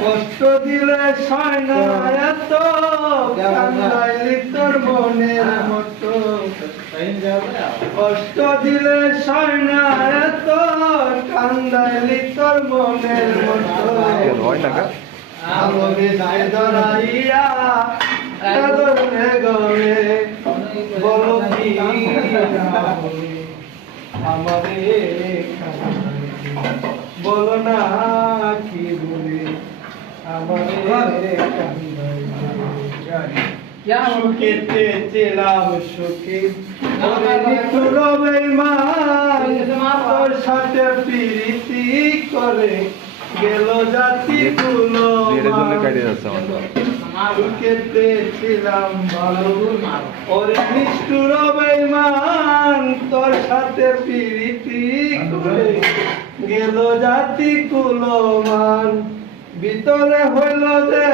কষ্ট দিলে সয় না এত কান্দাইলি তোর মনের মতো কষ্ট দিলে সয় না এত কান্দাইলি তোর মনের মতো আলোকে যায় ধরাইয়া কাদরে গলে বলো কি আমারে বলো না কি বলি আমারে সুখেতে ছিলাম সুখী নিঠুর বেঈমান তোর সাথে প্রীতি করে গেল জাতি গুলো সুখেতে ছিলাম ভালো ওরে নিষ্ঠুর বেঈমান তোর সাথে প্রীতি করে গেল জাতি কুলমান ভিতরে হইল যে